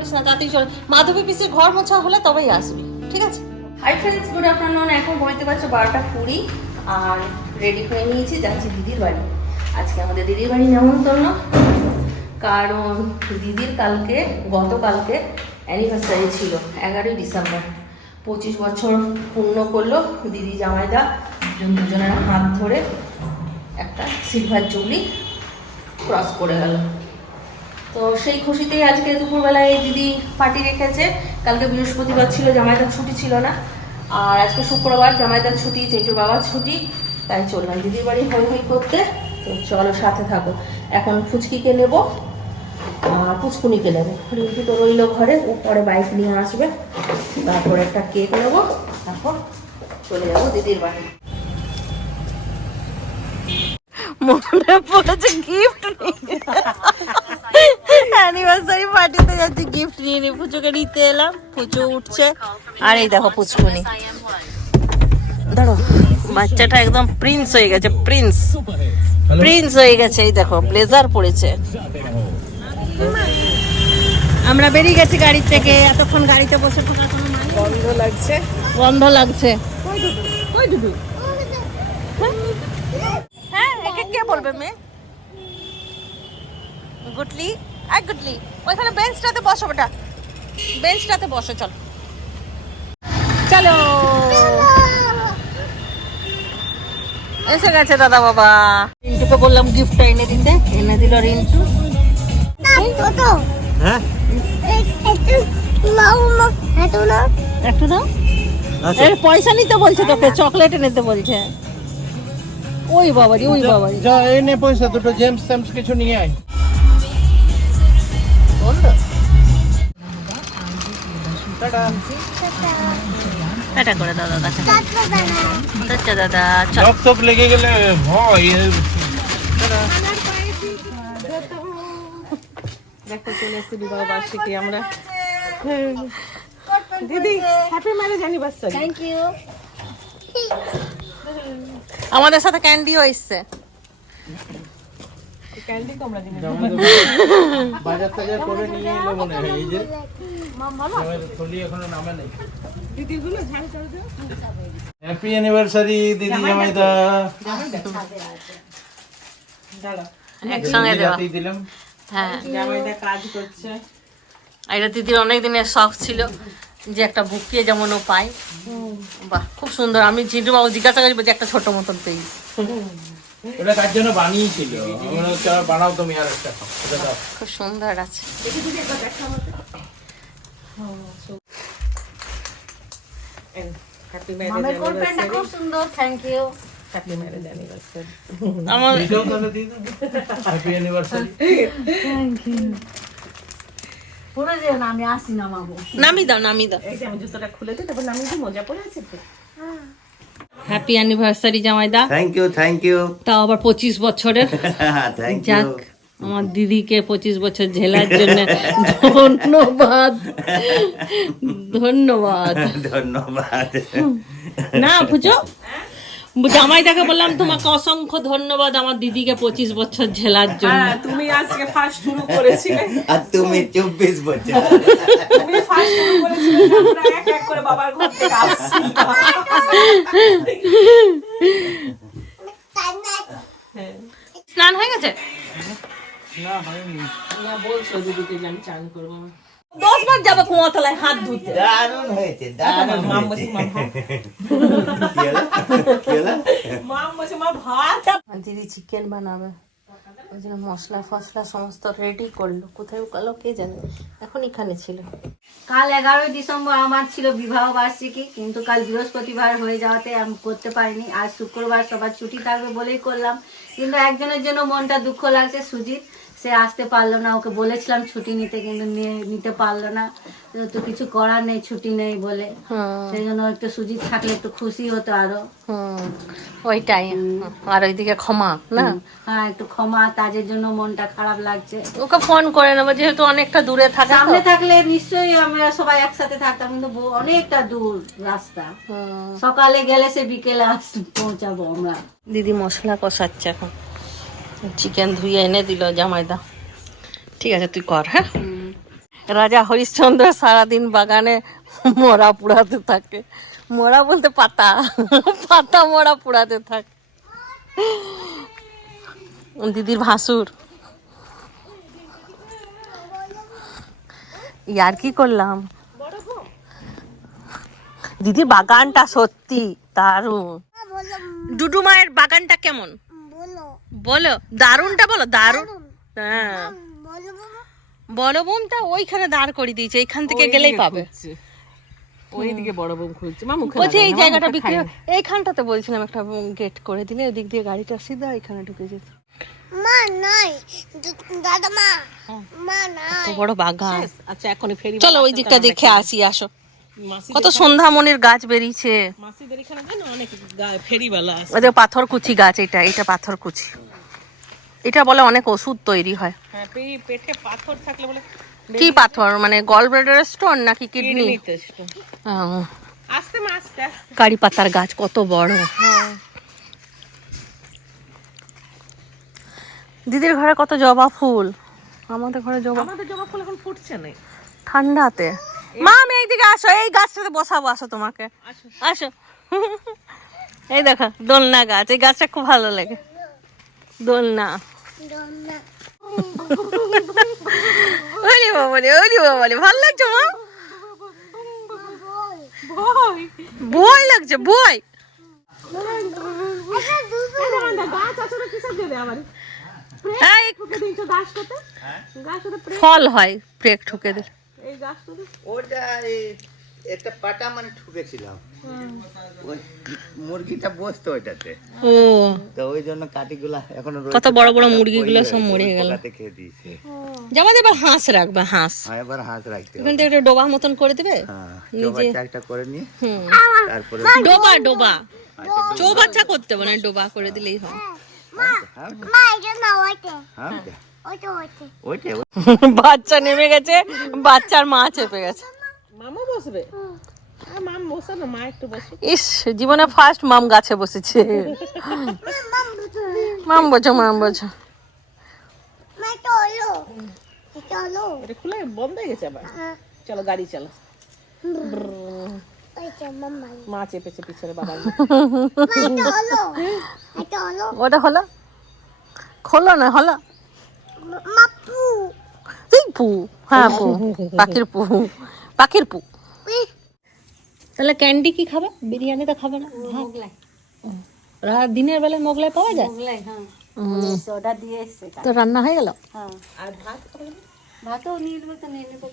করিস না, তাতেই চল। মাধবী পিসির ঘর মোছা হলে তবেই আসবি, ঠিক আছে? Hi friends, good afternoon. এখন বলতে পারছো 12টা 20 আর রেডি হয়ে নিয়েছি, যাচ্ছি দিদির বাড়ি। আজকে আমাদের দিদির বাড়ি নেমন্তন্ন, কারণ দিদির গতকালকে অ্যানিভার্সারি ছিল, 11ই ডিসেম্বর। 25 বছর পূর্ণ করলো দিদি জামাইদা দুজনের হাত ধরে একটা সিলভার জুবলি ক্রস করে গেল। তো সেই খুশিতেই আজকে দুপুরবেলায় দিদি পার্টি রেখেছে। কালকে বৃহস্পতিবার ছিল, জামাইদার ছুটি ছিল না, আর আজকে শুক্রবার, জামাইদার ছুটি, চেটুর বাবার ছুটি, তাই চললাম দিদির বাড়ি হই হই করতে। তো চলো সাথে থাকো। এখন ফুচকিকে নেব আর পুচকুনিকে নেবো। রিঙ্কি তো রইল ঘরে, ও পরে বাইক নিয়ে আসবে। তারপরে একটা কেক নেবো, তারপর চলে যাবো দিদির বাড়ি। মনে পড়েছে গিফট অ্যানিভার্সারি পার্টিতে যাচ্ছি, গিফট নিয়ে নি। পুচুকে নিতে এলাম, পুচু উঠছে। আর এই দেখো পুচকুনি, ধরো বাচ্চাটা একদম প্রিন্স হয়ে গেছে, প্রিন্স হয়ে গেছে। এই দেখো ব্লেজার পরেছে। আমরা বেরিয়ে গেছি গাড়ি থেকে। এতক্ষণ গাড়িতে বসে থাকার কোনো মানে? বন্ধ লাগছে। কই দুদু? হ্যাঁ, একে কে বলবে মেয়ে? গুটলি, আই গুটলি, ওইখানে বেঞ্চটাতে বসো বেটা, বেঞ্চটাতে বসো। চল চলো, এসে গেছে দাদা বাবা। রিন্টুকে বললাম গিফটটা এনে দিতে, এনে দিল রিন্টু। হ্যাঁ একটু দাও। এর পয়সা নিতে বলছে তোকে, চকলেট নিতে বলছে। ওই বাবারি, ওই বাবারি, যা এনে পয়সা দুটো জেমস টেমস কিছু নিয়ে আয়। এটা করে দাও দাদা, আচ্ছা দাদা। চক চক লেগে গেলে ভয়। দেখো চলে এসেছি বিবাহ বার্ষিকী আমরা। দিদি happy marriage anniversary. Thank you. আমাদের সাথে ক্যান্ডিও এসছে। ক্যান্ডি তো আমরা দিই না। বাজার টাজার করে নিয়ে এলো মনে হয়। এই যে থলি এখনো নামে নেই। দিদিগুলো ঝাড়ু ঝাড়ু দাও। হ্যাপি অ্যানিভার্সারি দিদি জামাইদা। দাঁড়া, একসঙ্গে দেওয়া। দিলাম। হ্যাঁ, জামাইদা কাজ করছে। এটা দিদির অনেক দিনের শখ ছিল যে একটা বুকিয়ে যেমন ও পায়। বাহ, খুব সুন্দর। আমি জিন্টু বাবু জিজ্ঞাসা করছি, বলছি একটা ছোট মতন পেয়ে। ওটা কার জন্য বানিয়েছিল? আমরা হচ্ছে আর বানাও তুমি আর একটা খাও। ওটা দাও। খুব সুন্দর আছে। Happy marriage anniversary. খুব সুন্দর, thank you. Happy marriage anniversary. আমার এটাও তাহলে দিয়ে দাও। Happy anniversary. পুরো যে আমি আসি নামাবো। নামি দাও, নামি দাও। এই যে আমি জুতোটা খুলে দিই, তারপর নামিয়ে দিই। মজা পড়ে আছে তো। হ্যাপি অ্যানিভার্সারি জামাইদা। থ্যাংক ইউ তাও আবার 25 বছরের। থ্যাংক যাক, আমার দিদিকে 25 বছর ঝেলার জন্য ধন্যবাদ, ধন্যবাদ। ধন্যবাদ। না বুঝো, জামাইদাকে বললাম তোমাকে অসংখ্য ধন্যবাদ আমার দিদিকে 25 বছর ঝেলার জন্য। হ্যাঁ, তুমি আজকে ফার্স্ট শুরু করেছিলে। আর তুমি 24 বছর। তুমি ফার্স্ট শুরু করেছিলে, আমরা এক এক করে বাবার ঘর থেকে আসছি। স্নান হয়ে গেছে? না হয়নি। না বলছো দিদিকে যে আমি চান করবো। 10 বার যাবে কুয়াতলায় হাত ধুতে। দারুণ হয়েছে, দারুণ মাম হয়েছে। বলছি মা ভাত। কি হলো? কি হলো? মাম বলছে মা ভাত। দিদি চিকেন বানাবে, ওই জন্য মশলা ফসলা সমস্ত রেডি করলো। কোথায় গেল কে জানে, এখন এখানে ছিল। কাল 11ই ডিসেম্বর আমার ছিল বিবাহ বার্ষিকী, কিন্তু কাল বৃহস্পতিবার হয়ে যাওয়াতে আমি করতে পারিনি। আজ শুক্রবার সবার ছুটি থাকবে বলেই করলাম, কিন্তু একজনের জন্য মনটা দুঃখ লাগছে, সুজিত। সে আসতে পারলো না, ওকে বলেছিলাম ছুটি নিতে, কিন্তু নিতে পারলো না। তো কিছু করার নেই, ছুটি নেই বলে। সেই জন্য একটু সুজিত থাকলে একটু খুশি হতো আরো। ওইটাই। আর ওইদিকে ক্ষমা না, হ্যাঁ একটু ক্ষমা, তাজের জন্য মনটা খারাপ লাগছে। ওকে ফোন করে নেবো, যেহেতু অনেকটা দূরে থাকে। সামনে থাকলে নিশ্চয়ই আমরা সবাই একসাথে থাকতাম, কিন্তু অনেকটা দূর রাস্তা। সকালে গেলে সে বিকেলে পৌঁছাবো আমরা। দিদি মশলা কষাচ্ছে এখন, চিকেন ধুয়ে এনে দিল জামাইদা। ঠিক আছে তুই কর। হ্যাঁ রাজা হরিশ্চন্দ্র সারাদিন বাগানে মরা পুড়াতে থাকে, মরা বলতে পাতা, পাতা মরা পুড়াতে থাকে। দিদির ভাসুর। ইয়ার কি করলাম, দিদির বাগানটা সত্যি দারুণ। ডুডু মায়ের বাগানটা কেমন বলো, দারুণটা বলো, দারুণ। হ্যাঁ বড় বোমটা ওইখানে দাঁড় করে দিয়েছে, এইখান থেকে গেলেই পাবে। ওইদিকে বড় বোম খুলছে মা, মুখে বলছে এই জায়গাটা বিক্রি, এইখানটাতে বলছিলাম একটা গেট করে দিলে ওদিক দিয়ে গাড়িটা সিধা এখানে ঢুকে যেত। মা নাই দাদা, মা নাই। কত বড় বাগান। আচ্ছা এখনই ফেরি, চলো ওই দিকটা দেখে আসি, আসো। কত সন্ধ্যামণির গাছ বেরিয়েছে। মাসিদের এখানে জানো অনেক ফেরিওয়ালা আছে। ওই যে পাথরকুচি গাছ, এটা পাথরকুচি। এটা বলে অনেক ওষুধ তৈরি হয়। হ্যাঁ, পেটে পাথর থাকলে বলে। কি পাথর মানে গল ব্লাডার স্টোন নাকি কিডনি? আস্তে মা, আস্তে আস্তে। কারি পাতার গাছ কত বড়। দিদির ঘরে কত জবা ফুল, আমাদের ঘরে জবা ফুল এখন ফুটছে না ঠান্ডাতে। মা আমি এইদিকে আসো, এই গাছটাতে বসাবো, আসো তোমাকে, আসো। এই দেখো দোলনা গাছ, এই গাছটা খুব ভালো লাগে, দোলনা। ওরে বাবারে, ওরে বাবারে, ভালো লাগছে মা, ভয় লাগছে, ভয়। ফল হয় ব্রেক ঠুকে দিল। ওটা একটা পাটা মানে ঠুকেছিলাম, ওই মুরগিটা বসতো ওইটাতে, ও তো ওই জন্য কাটিগুলা এখনো কত বড় বড় মুরগিগুলো সব মরে গেল। খেয়ে দিয়েছে। যেমন এবার হাঁস রাখবে, হাঁস এবার হাঁস রাখতে হবে। এখান থেকে একটা ডোবা মতন করে দিবে, হ্যাঁ, নিজে একটা করে নিয়ে তারপরে ডোবা ডোবা চৌবাচ্চা করতে হবে না, ডোবা করে দিলেই হয়। মা এটা না ওইটা, হ্যাঁ ওইটা ওইটা। ওইটা বাচ্চা নেমে গেছে, বাচ্চার মা চেপে গেছে। মামা বসবে, মাম বসে না, মা একটু বসে। ইস, জীবনে ফার্স্ট মাম গাছে বসেছে। মাম বোঝো, মাম বোঝো। মা এটা হলো, এটা হলো। এটা খুলে বন্ধ হয়ে গেছে আবার। চলো গাড়ি চলো। ওইটা মাম্মা। মা চেপেছে পিছনে বাবা। মা এটা হলো, এটা হলো। ওটা হলো, খোলো না, হলো মাপু। এই পু, হ্যাঁ পু, পাখির পু, পাখির পু। তাহলে ক্যান্ডি কি খাবে? বিরিয়ানি তো খাবে না, দিনের বেলায় মোগলাই পাওয়া যায়, অর্ডার দিয়ে এসছে। তো রান্না হয়ে গেল। আর ভাত ভাতও নিয়ে নেবো, তো নিয়ে নেবো।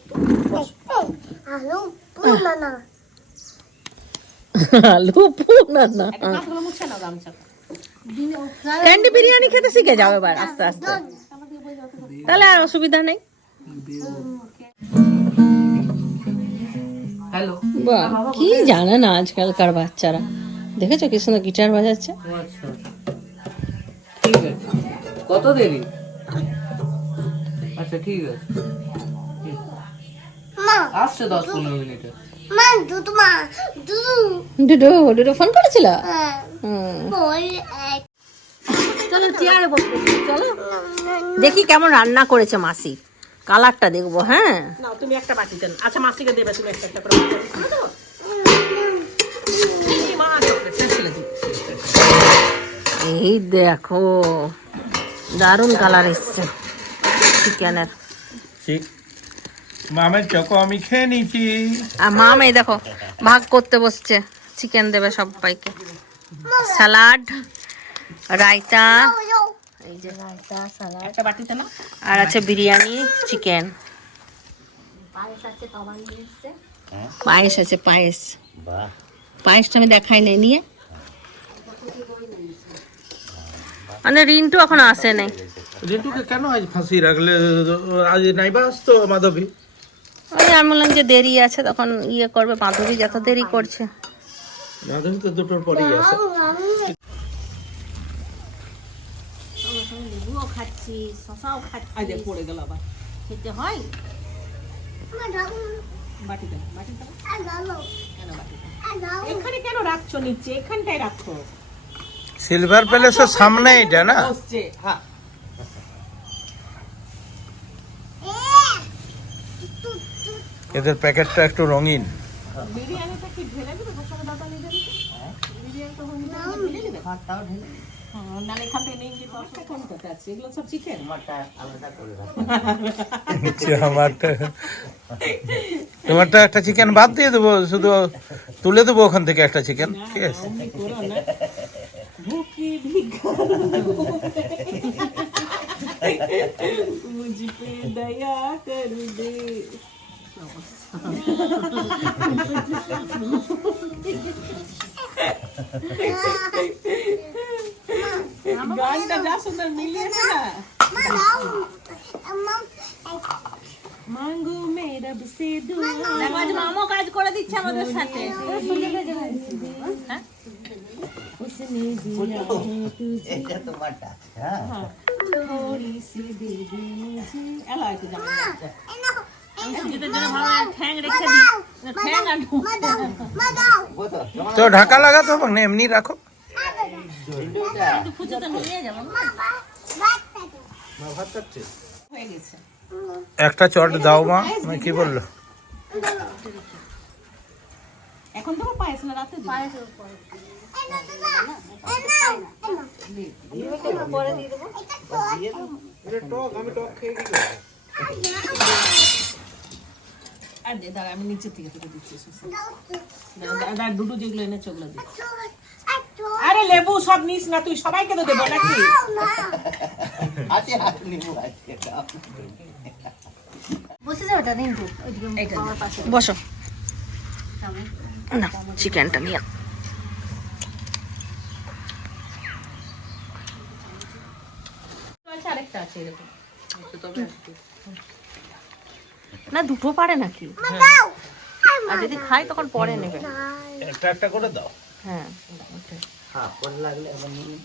আলু পুনা না। আলু পু না না, হাতগুলো মুছে নাও গামছা। ক্যান্ডি বিরিয়ানি খেতে শিখে যাবে এবার আস্তে আস্তে, তাহলে আর অসুবিধা নেই। হ্যালো, বাহ, কি জানে না আজকালকার বাচ্চারা। দেখেছো কি সুন্দর গিটার বাজাচ্ছে। ঠিক আছে, কত দেরি? আচ্ছা ঠিক আছে, মা আসছে 10-15 মিনিটে। মা দুধ, মা দুধ। ডুডু ডুডু ফোন করেছিল। বল চলো চেয়ারে বসে, চলো দেখি কেমন রান্না করেছে মাসি, কালারটা দেখবো। হ্যাঁ নাও তুমি একটা বাটিতে। আচ্ছা মাসিকে দেবে তুমি একটা একটা করে। এই মা চকলেটটা ছেলে দিই। এই দেখো দারুণ কালার এসছে চিকেনের। ঠিক, মামের চকো আমি খেয়ে নিয়েছি। আর মাম এই দেখো ভাগ করতে বসছে, চিকেন দেবে সবাইকে, স্যালাড, রায়তা, এই যে রায়তা, স্যালাড, একটা বাটিতে না। আর আছে বিরিয়ানি, চিকেন, পায়েস আছে, বাবা নিয়ে এসছে। পায়েস আছে, পায়েস। বাহ, পায়েসটা আমি দেখাই নাই নিয়ে, মানে রিন্টু এখন আসে নাই। রিন্টুকে কেন আজ ফাঁসি রাখলে? আজ নাইবা আসতো মাধবী। ওই আমি বললাম যে দেরি আছে, তখন ইয়ে করবে, মাধবী যত দেরি করছে। মাধবী তো দুটোর পরেই আসে। লেবুও খাচ্ছি, শশাও খাচ্ছি, আজ পড়ে গেল আবার। খেতে হয়। মা দাও, বাটিতে বাটিতে দাও, কেন বাটিতে? দাও। এখানে কেন রাখছো? নিচে এখানটায় রাখো। সিলভার প্যালেসের সামনে এটা না? বসছে, হ্যাঁ। এ এদের প্যাকেটটা একটু রঙিন। বিরিয়ানিটা কি ঢেলে দিবে তোর সঙ্গে দাদা নিয়ে যাবি? বিরিয়ানি তো ঢেলে দিবে ভাতটাও ঢেলে নালে এখান থেকে নিয়ে গিয়ে পাঁচটা কোনটাতে আছে এগুলো সব চিকেন তোমারটা আলাদা করে রাখো। তোমারটা একটা চিকেন বাদ দিয়ে দেবো, শুধু তুলে দেবো ওখান থেকে একটা চিকেন, ঠিক আছে? অমনি করো না ভুকি ভিক্ষা मुझ पे दया कर दे গানটা যা সুন্দর মিলিয়েছে না মাঙ্গো মেরা বসে দুয়া দেখো আজ মামা কাজ করে দিচ্ছে আমাদের সাথে। उसने दिया तुझे এটা তোমারটা, হ্যাঁ। थोड़ी सी दे दे मुझे এলা একটু জামা সুজিতের জন্য ভালো ঠ্যাং রেখে দিই, ঠ্যাং আর ঢুক। বোতো, তোমার তো ঢাকা লাগাতে হবে না, এমনি রাখো। ভিডিওটা কিন্তু ফুচুতে নিয়ে যাবো। মা ভাত খাচ্ছে? হয়ে গেছে একটা চট দাও মা। কি বললো? এখন তো পায়েস না রাতে দিই আর দে দাঁড়া আমি নিচে থেকে তোকে দিচ্ছি দাদা দুটো যেগুলো এনেছে ওগুলো দিই আরে লেবু সব নিস না তুই সবাইকে তো দেবো নাকি আছে হাত নিবো আছে দাও। বসে যাও এটা দিন তো ওইদিকে আমার পাশে বসো না, চিকেনটা নিয়ে আরেকটা আছে এরকম না, দুটো পারে নাকি? আর যদি খাই তখন পরে নেবে। একটা একটা করে দাও। হ্যাঁ, হ্যাঁ, পরে লাগলে আবার নিয়ে নিই।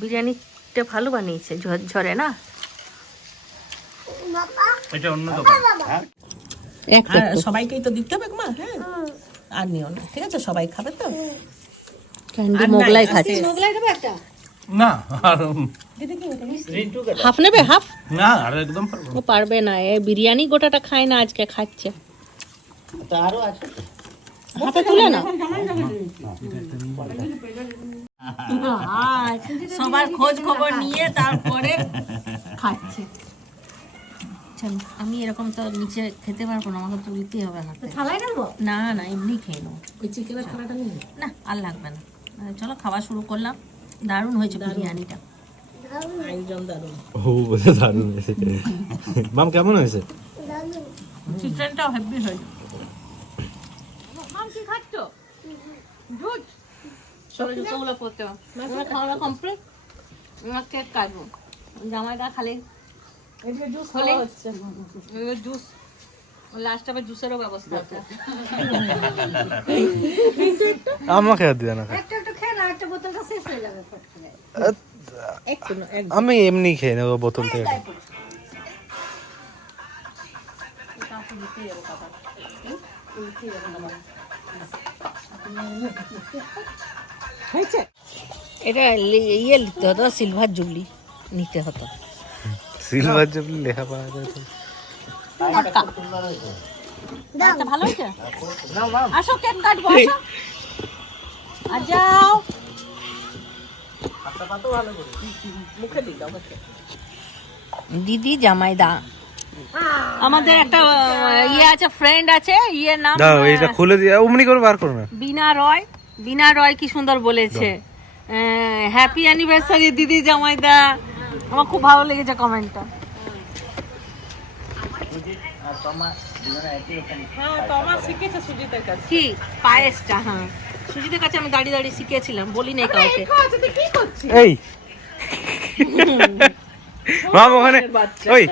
বিরিয়ানিটা ভালো বানিয়েছে, ঝরঝরে না। এটা অন্য দোকান। হ্যাঁ, আর সবাইকেই তো দিতে হবে মা হ্যাঁ আর নিও না ঠিক আছে সবাই খাবে তো ক্যান্ডি মোগলাই খাচ্ছে। না আর হাফ নেবে? হাফ? না আর একদম পারবো না। ও পারবে না, এ বিরিয়ানি গোটাটা খায় না, আজকে খাচ্ছে। তো আরো আছে তো। হাতে তুলে না। সবার খোঁজ খবর নিয়ে তারপরে খাচ্ছে। চল, আমি এরকম তো নিচে খেতে পারবো না, আমাকে তুলতেই হবে হাতে। থালায় রাখবো না না, এমনি খেয়ে নেবো। ওই চিকেনের খানাটা নিয়ে না, আর লাগবে না। চলো খাওয়া শুরু করলাম। দারুণ হয়েছে বিরিয়ানিটা। আয়োজন দারুণ ও দারুণ হয়েছে। মাম কেমন হয়েছে? চিকেনটাও হেভি হয়েছে। মাম কি খাচ্ছ? দুধ। চলো জুতোগুলো পরতে হবে। আমার খাওয়া কমপ্লিট। আমার কেক কাটবো। জামাইটা খালি এটা জুস হলে হচ্ছে জুস, লাস্ট আবার জুসেরও ব্যবস্থা আছে। আমাকে আর দিও না। একটা একটু খেয়ে না একটা বোতলটা শেষ হয়ে যাবে ফট করে একটু না এক আমি এমনি খেয়ে নেবো বোতল থেকে। হয়েছে এটা ইয়ে নিতে হতো, সিলভার জুবলি নিতে হতো। সিলভার জুবলি লেখা পাওয়া যায় তো। আচ্ছা, ভালো হয়েছে? আসো কেক কাটবো, আসো। আর যাও। মুখে দিই দাও মুখে দিদি জামাইদা আমাদের একটা ইয়ে আছে, ফ্রেন্ড আছে, ইয়ের নাম দাও এটা খুলে দিয়ে অমনি করে বার করো না। বিনা রয়। বিনা রয় কি সুন্দর বলেছে, হ্যাপি অ্যানিভার্সারি দিদি জামাইদা। আমার খুব ভালো লেগেছে কমেন্টটা। আর তোমার দুজনে একই রকম। হ্যাঁ তো আমার শিখেছে সুজিতের কাছে কি পায়েসটা? হ্যাঁ, সুজিতের কাছে আমি দাঁড়িয়ে দাঁড়িয়ে শিখেছিলাম, বলি নাই কাউকে। কি করছিস এই মাম ওখানে ওই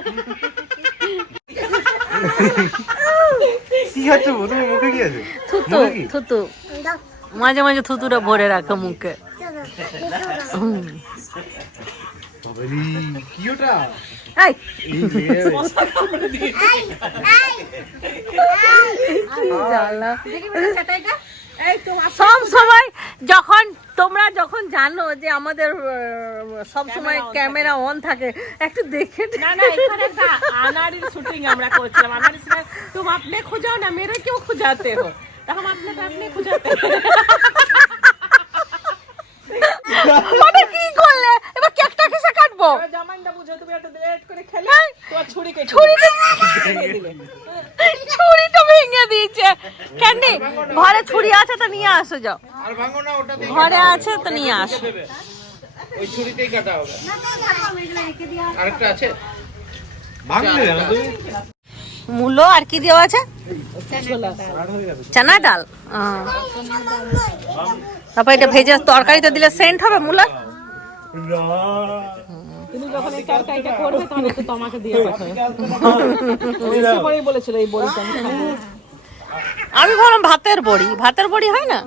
কি হচ্ছে? তুমি মুখে কি আছে? থুতু থুতু মাঝে মাঝে থুতুটা ভরে রাখো মুখে। কি ওটা? এই, জ্বালা। সব সময় যখন তোমরা যখন জানো যে আমাদের সব সময় ক্যামেরা অন থাকে, একটু দেখে ना ना এখানে একটা अनाड़ी शूटिंग আমরা করেছিলাম। अनाड़ी से तुम अपने खुजाओ ना, मेरे क्यों खुजाते हो? तो हम अपने खुजाते हैं। মানে কি করলে এবার কেকটা কিসে কাটবো? এবার জামাইটা বুঝো তুমি একটা লেট করে খেলে তোমার ছুরি কেটে দিলে। ছুরিটা ভেঙে দিয়েছে। ক্যান্ডি ঘরে ছুরি আছে তো নিয়ে আসো, যাও আর ভাঙো না, ওটা দিয়ে ঘরে আছে তো নিয়ে আসো। দেবে, ওই ছুরিতেই কাটা হবে। আরেকটা আছে, ভাঙলে না তুই? মূলো আর কি দেওয়া আছে? চানা ডাল। তারপর এটা ভেজে তরকারিতে দিলে সেন্ট হবে মূলা। তুমি যখন এই তরকারিটা করবে তখন একটু তোমাকে দিয়ে পাঠাবে। এসে পরেই বলেছিল এই বড়িটা আমি খাবো। আমি ভাবলাম ভাতের বড়ি, ভাতের বড়ি হয় না?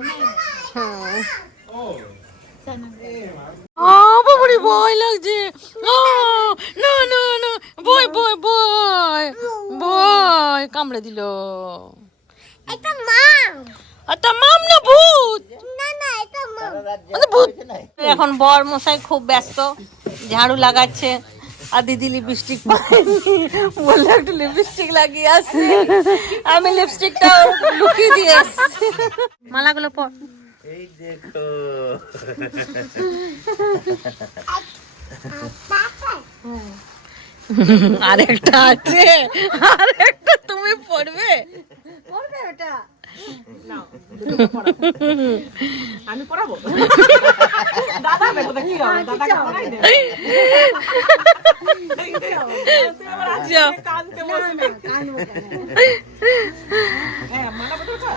বাবুরি ভয় লাগছে। না না না, ভয় ভয় ভয় ভয়, কামড়ে দিল। এটা মাম আচ্ছা মাম না ভূত, না না এটা মাম ভূত। এখন বর মশাই খুব ব্যস্ত, ঝাড়ু লাগাচ্ছে, আর দিদি লিপস্টিক পায়নি, বললে একটু লিপস্টিক লাগিয়ে আসছে। আমি লিপস্টিকটা লুকিয়ে দিয়ে আসছি। মালাগুলো পর। এই দেখো আরেকটা আছে, আরেকটা তুমি পড়বে। পড়বে ওটা? আমি পড়াবো। দাদা দেখো কি হবে, দাদাকে পড়াই দে। যাও। কানতে বসবে। হ্যাঁ মানা বদল কর।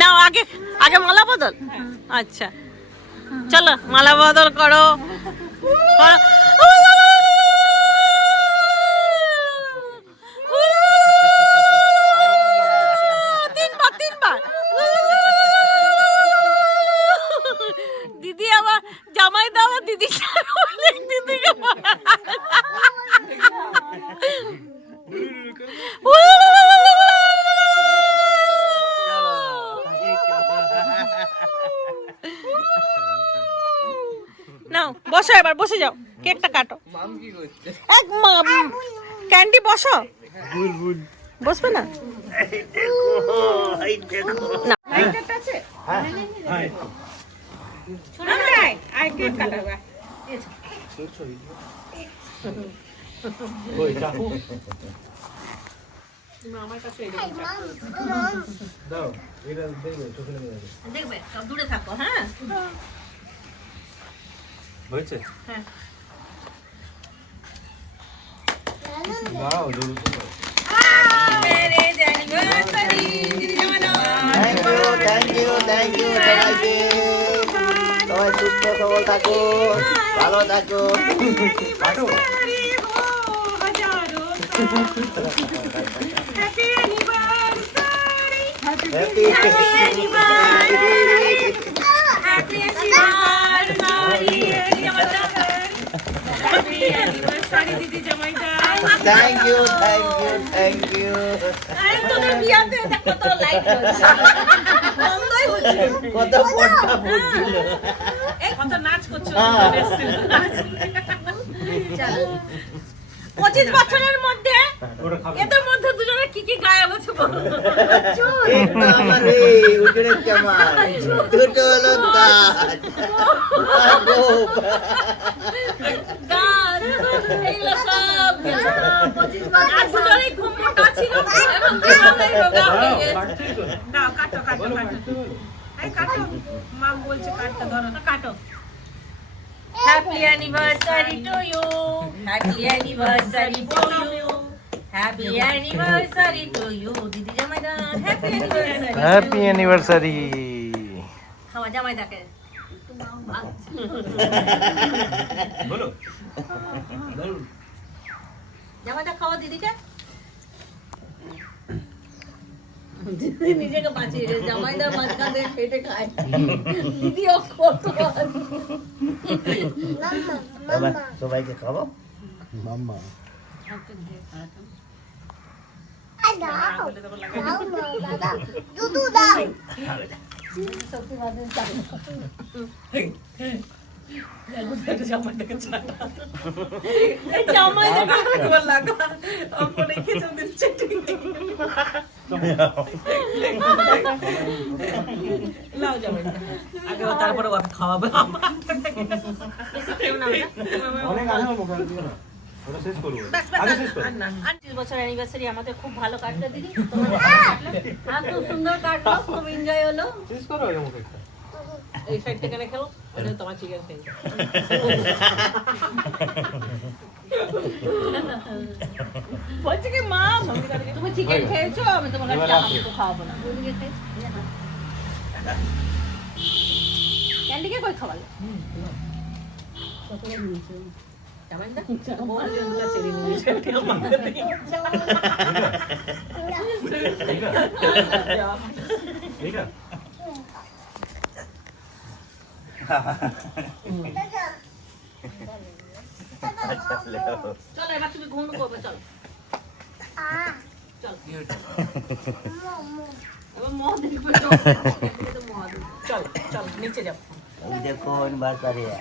নাও আগে, আগে মালা বদল। আচ্ছা চলো মালা বদল করো, করো। তিনবার তিনবার। দিদি আবার জামাই দাও, দিদি দিদিকে নাও বসো, এবার বসে যাও, কেকটা কাটো। এক ক্যান্ডি বসো। বসবে না? না। লাইটারটা আছে? হ্যাঁ। আই কেক কাটাবে। কই চাকু? আমার কাছে দাও, এটা দেখবে চোখে লেগে যাবে। দেখবে, সব দূরে থাকো। হ্যাঁ হয়েছে? হ্যাঁ। দাও জলদি তো। থ্যাংক ইউ সবাইকে। সবাই সুস্থ সবল থাকো, ভালো থাকো। হ্যাপি থ্যাংক ইউ কত পড়া পড়ছিল। কত নাচ করছো। 25 বছরের মধ্যে এদের মধ্যে দুজনে কি কি গায়ে বসে বলো? একটা আমাদের উজড়ের জামা, দুটো হলো গাছ। গান এইগুলো সব গেল। 25 বছর আর দুজনেই খুব মোটা ছিল এবং দুজনেই রোগা হয়ে গেছে। দাও কাটো কাটো কাটো। এই কাটো। মাম বলছে কাটতে ধরো না, কাটো। Happy anniversary to you. Happy anniversary to you. Happy anniversary to you. দিদি জামাইদান happy anniversary. Happy anniversary. খাওয়া জামাইদাকে। বলো। জামাইদা খাওয়া দিদিকে। দিদি নিজেকে বাঁচিয়ে রে, জামাইদার মাঝখান থেকে কেটে খায়। দিদি কত এবার সবাইকে খাবো। মাম্মা দাও দাও দাদা দুধু দাও তারপরে ওকে খাওয়াবে অনেক আগে মুখে দিও না ওটা শেষ করব আগে শেষ করব 25 বছর অ্যানিভার্সারি আমাদের খুব ভালো কাটলো দিদি, তোমার হ্যাঁ খুব সুন্দর কাটলো, খুব এনজয় হলো। শেষ করো আগে মুখে এই সাইড থেকে না খেলো তোমার চিকেন খাই বলছে কি মা তুমি চিকেন খেয়েছো, আমি তোমাকে একটা খাওয়াবো না। ক্যান্ডিকে কই খাওয়ালে? ঠিক আছে চলো এবার তুমি ঘুম করবে, চলো এবার মহ দেখবে, চল চল নিচে যাও अभी देखो इन बात कर रही है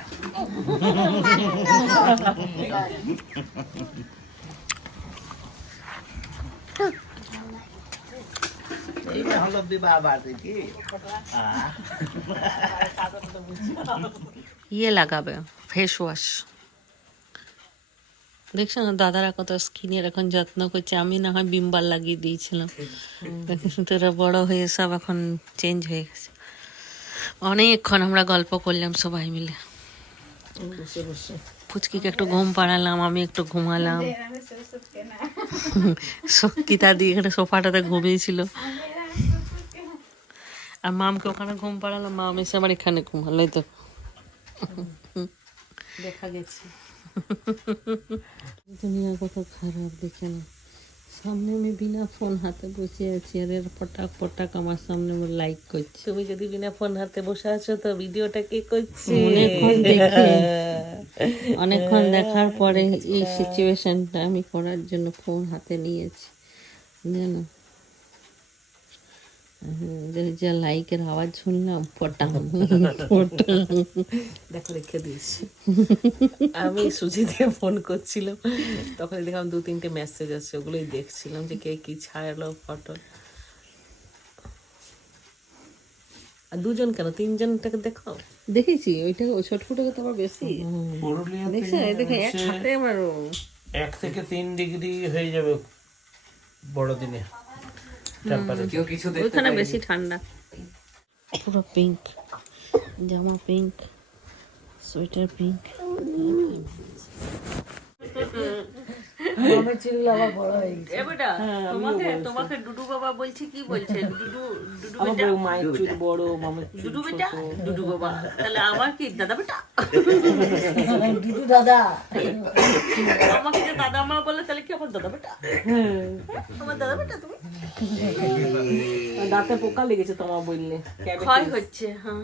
यही में हम लोग विवाह बांटती थी ইয়ে লাগাবে ফেস ওয়াশ। দেখছো না দাদারা কত স্কিনের এখন যত্ন করছে, আমি না হয় বিমবার লাগিয়ে দিয়েছিলাম, তোরা বড় হয়ে সব এখন চেঞ্জ হয়ে গেছে। অনেকক্ষণ আমরা গল্প করলাম সবাই মিলে, ফুচকিকে একটু ঘুম পাড়ালাম, আমি একটু ঘুমালাম, সকিতা দিয়ে এখানে সোফাটাতে ঘুমিয়েছিল, আর মামকে ওখানে ঘুম পাড়ালাম, মাম এসে আবার এখানে ঘুমালো। তো দেখা গেছে দুনিয়া কত খারাপ দেখে না। সামনে আমি বিনা ফোন হাতে বসে আছি আর এর পটাক পটাক আমার সামনে আমার লাইক করছে। তুমি যদি বিনা ফোন হাতে বসে আছো তো ভিডিওটা কে করছে? অনেকক্ষণ দেখার পরে এই সিচুয়েশনটা আমি করার জন্য ফোন হাতে নিয়েছি, জানো। যা লাইকের আওয়াজ শুনলাম, পটাং পটাং। দেখো রেখে দিয়েছি। আমি সুজি দিয়ে ফোন করছিলাম, তখন দেখলাম 2-3টে মেসেজ আছে, ওগুলোই দেখছিলাম যে কে কি ছাড়লো ফটো। আর দুজন কেন, 3জনটাকে দেখাও। দেখেছি ওইটা, ওই ছোট ফুটোকে তো আবার বেশি পুরুলিয়া দেখছো, এই দেখে এক হাতে আমার 1 থেকে 3 ডিগ্রি হয়ে যাবে বড়দিনে টেম্পারেচার। ওইখানে বেশি ঠান্ডা। পুরো পিঙ্ক, জামা পিঙ্ক, সোয়েটার পিঙ্ক। তোমাকে ডুডু বাবা বলছে, কি বলছে ডুডু? ডুডু আমার বউ মায়ের চুল বড়, মামার চুল ডুডু বেটা, ডুডু বাবা। তাহলে আমার কি দাদা বেটা? দুদু দাদা। আমাকে যে দাদা মা বলে, তাহলে কি আমার দাদা বেটা? আমার দাদা বেটা তুমি? দাঁতে পোকা লেগেছে তোমার বললে। ক্ষয় হচ্ছে, হ্যাঁ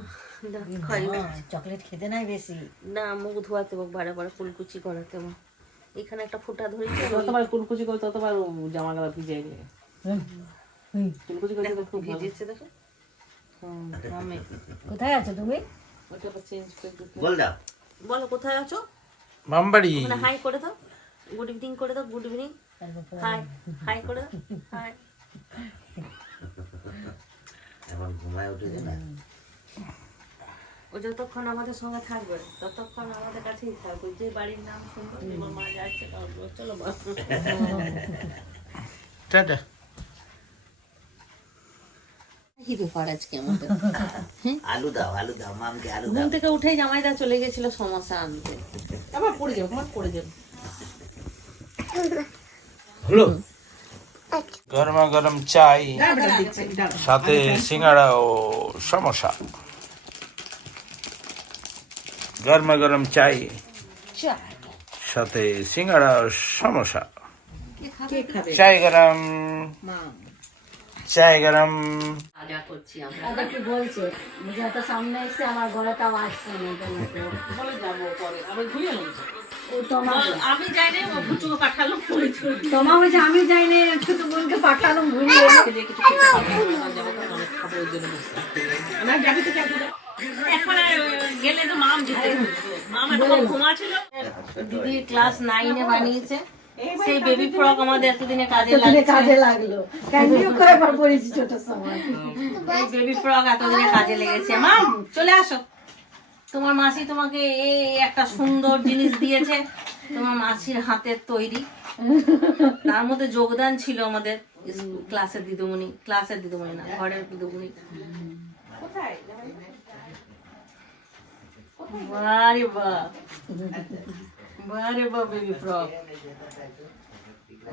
ক্ষয় হচ্ছে। চকলেট খেতে নাই বেশি না, মুখ ধোয়াতে হোক, বারে বারে কুলকুচি করাতে হোক। এখানে একটা ফোঁটা ধরেছে, যতবার কুলকুচি করে ততবার জামা গালা ভিজে গেলে কুলকুচি করতে তো খুব ভালো। ভিজেছে দেখো। আমি কোথায় আছো তুমি? ওটা চেঞ্জ করে দিতে बोल दो বলো কোথায় আছো? মামবাড়ি। মানে হাই করে দাও, গুড ইভিনিং করে দাও, গুড ইভিনিং, হাই হাই করে দাও, হাই। এখন ঘুমায় উঠেছে না ও যতক্ষণ আমাদের সঙ্গে থাকবে ততক্ষণ আমাদের কাছেই থাকবে। যে বাড়ির নাম শুনবো, আমার মা যাচ্ছে, চলো মা। টাটা। হিরো আজকে আমাদের आलू दाओ माम के आलू ঘুম दाओ থেকে উঠেই জামাইদা চলে গেছিল সমস্যা আনতে। আবার পড়ে যাবে, তোমার পড়ে যাবে। হলো গরমা গরম চাই, সাথে সিঙ্গাড়া ও সমোসা। গরমা গরম চাই, সাথে সিঙ্গাড়া ও সমোসা। চাই গরম, চাই গরম। আগা করছি আমরা। আমাকে বলছে যে এত সামনে এসে আমার গলাটাও আসছে না, বলে যাবো পরে, আমি ঘুরিয়ে নেবো। আমি যাই না, বুচুকে পাঠালো। তোমার বলছে আমি যাই না, ছোট বোনকে পাঠালাম ভুলে। কিছু খেতে পারবো না, যাবো ওই জন্য বসে থাকতে হবে। আমার যাবি তো যাবি না। এখন আর গেলে তো মাম যেতে হবে। মাম এখন ঘুমাচ্ছিল। দিদি ক্লাস 9-এ বানিয়েছে সেই বেবি ফ্রক আমাদের এতদিনে কাজে লাগলো ক্যান্ডিও করে পর পড়েছি ছোট সময়। এই বেবি ফ্রক এতদিনে কাজে লেগেছে। মাম চলে আসো, তোমার মাসি তোমাকে এই একটা সুন্দর জিনিস দিয়েছে, তোমার মাসির হাতের তৈরি। তার মধ্যে যোগদান ছিল আমাদের ক্লাসের দিদিমণি না, ঘরের দিদিমণি। বারে বাহ, বারে বাহ, বেবি ফ্রক,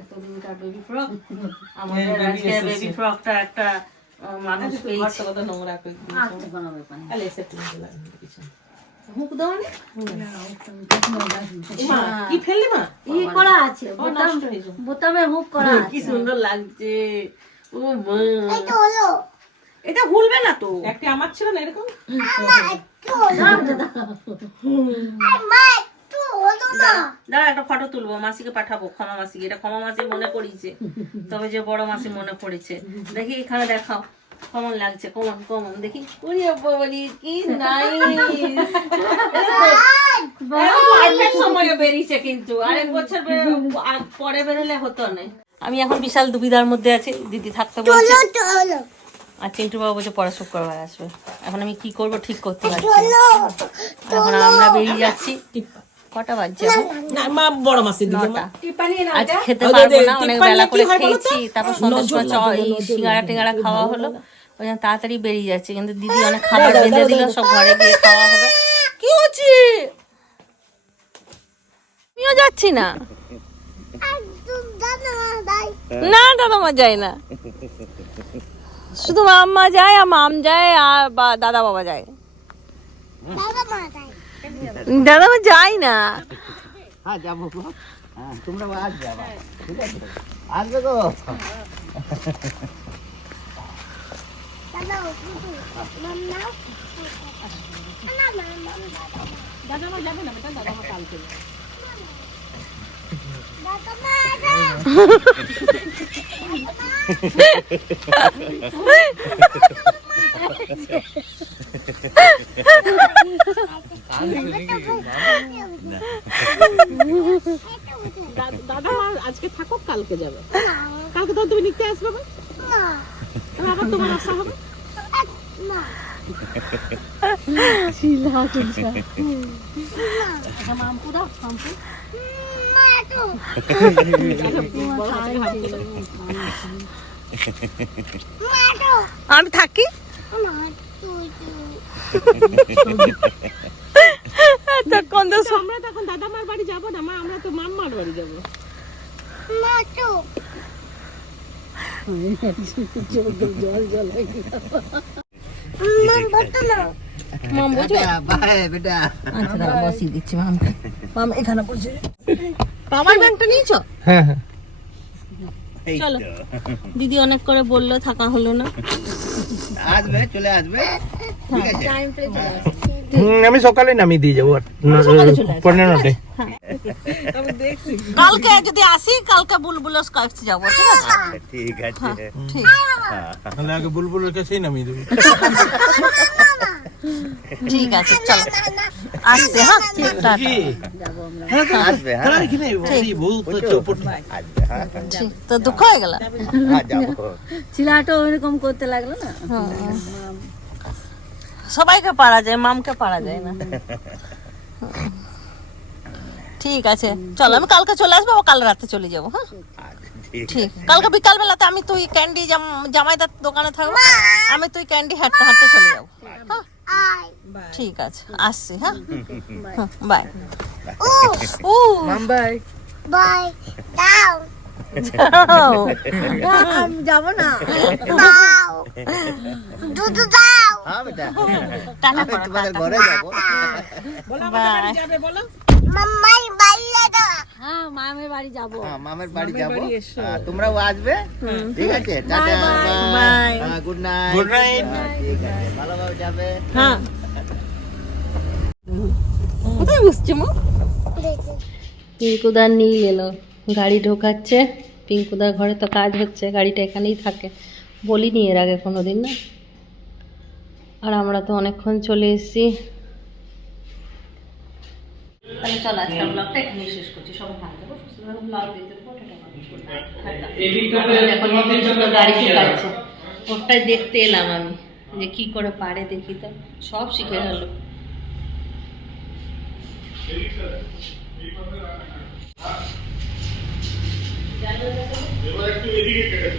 এতদিনকার বেবি ফ্রক। আমাদের আজকে বেবি ফ্রকটা একটা মানুষ পেয়েছে। কত নোংরা করে তাহলে এসে তুমি লাগবে কিছু মুখ দাও না, মা কি ফেললি মা ই করা আছে ও নষ্ট হয়ে যাবে বোতামে হুক করা কি আছে। সুন্দর লাগছে। ও মা, এটা হলো এটা ভুলবে না তো। একটা আমার ছিল না এরকম মা একটু হলো না দাঁড়া একটা ফটো তুলবো, মাসিকে পাঠাবো, ক্ষমা মাসিকে। এটা ক্ষমা মাসি মনে পড়িয়েছে, তবে যে বড় মাসি মনে পড়েছে। দেখি এখানে দেখাও কেমন লাগছে, কমন দেখি। ওরে বাবারি কি নাইস, পারফেক্ট সময়ে বেরিয়েছে। কিন্তু আরেক বছর পরে বেরোলে হতো না। আমি এখন বিশাল দুবিধার মধ্যে আছি, দিদি থাকতে বলছে হলো আর চিন্টু বাবু বলছে পরে শুক্রবার আসবে। এখন আমি কি করব ঠিক করতে পারছি না। এখন আমরা বেরিয়ে যাচ্ছি। কটা বাজছে এখন? না মা বড় মাসি দিকে মা 9টা। আজ খেতে পারবো না, অনেক বেলা করে খেয়েছি। তারপর সন্ধ্যার সময় সিঙ্গাড়া টিঙ্গাড়া খাওয়া হলো, ওই জন্য তাড়াতাড়ি বেরিয়ে যাচ্ছে। কিন্তু দিদি অনেক খাবার বেঁধে দিল, সব ঘরে গিয়ে খাওয়া হবে। কি হচ্ছে? আমিও যাচ্ছি না। একদম দাদা দাই না দাদা মা যায় না, শুধু মাম্মা যায় আর মাম যায় আর দাদা বাবা যায়। দাদা মা দাই দাদা মা যায় না। হ্যাঁ যাবো গো। হ্যাঁ তোমরা আসবে আবার, ঠিক আছে আসবে গো। দাদা মাম নাও না মাম দাদা মা যাবে না বেটা, দাদা মা কালকে দাদা মা দাদা মা আজকে থাকুক, কালকে যাবে। কালকে তো তুমি নিতে আসবে গো, না আবার তোমার আসা হবে। না মা তো মা তো আমি থাকি মা তুই তখন তো আমরা তখন দাদা মার বাড়ি যাবো না মা, আমরা তো মাম্মার বাড়ি যাবো। মা তো মাম বলতো না মাম বুঝবে। বাই বেটা। আচ্ছা দাঁড়া বসিয়ে দিচ্ছি মামকে। মাম এখানে বসে। পাওয়ার ব্যাংকটা নিয়েছো? হ্যাঁ হ্যাঁ এই চলো। তো। দিদি অনেক করে বললো, থাকা হলো না। আসবে, চলে আসবে, ঠিক আছে। আমি সকালে নামিয়ে দিয়ে যাবো 15টায়। কালকে যদি আসি, কালকে বুলবুলস কাছে যাবো, ঠিক আছে? ঠিক আছে। ঠিক। তাহলে আগে বুলবুলের কাছেই নামিয়ে দেবো। ঠিক আছে চলো, আসছে। হ্যাঁ টাটা। আসবে, হ্যাঁ এখানে বহুত আসবে, হ্যাঁ ঠিক। তো দুঃখ হয়ে গেল। হ্যাঁ যাবো। ছিলাটা ওইরকম করতে লাগলো না। সবাইকে পারা যায়, মামকে পারা যায় না। ঠিক আছে চলো, আমি কালকে চলে আসবো, আবার কাল রাতে চলে যাবো। হ্যাঁ ঠিক। কালকে বিকাল বেলাতে আমি তুই ক্যান্ডি জামাইদার দোকানে থাকবো, আমি তুই ক্যান্ডি হাঁটতে হাঁটতে চলে যাবো। হ্যাঁ আই ঠিক আছে, আসছি। হ্যাঁ বাই। ও ও বাই বাই দাও যাবো না। দাও দুধ দাও হ্যাঁ বেটা, টাটা আমি করো, তোমাদের টাটা। ঘরে যাবো। বলো আমাদের বাড়ি যাবে, বলো মাম্মাই বাইরে দাও হ্যাঁ মামের বাড়ি যাবো। হ্যাঁ মামের বাড়ি যাবো। বাড়ি এসো। হ্যাঁ, তোমরাও আসবে, ঠিক আছে। Tata, bye. Bye, good night. Good night. ঠিক আছে, ভালোভাবে যাবে। হ্যাঁ কোথায় বসছে মা? পিঙ্কুদার নিয়ে এলো, গাড়ি ঢোকাচ্ছে। পিঙ্কুদার ঘরে তো কাজ হচ্ছে, গাড়িটা এখানেই থাকে। বলিনি এর আগে কোনোদিন, না আর আমরা তো অনেকক্ষণ চলে এসেছি। তাহলে চল আজকের ব্লগটা এখানেই শেষ করছি। সবাই ভালো থাকো, সুস্থ থাকো, ব্লগ দেখতে থাকো, গাড়িতে যাচ্ছে, ওটাই দেখতে এলাম আমি যে কি করে পারে, দেখি তো সব শিখে গেল। এবার একটু এদিকে কেটে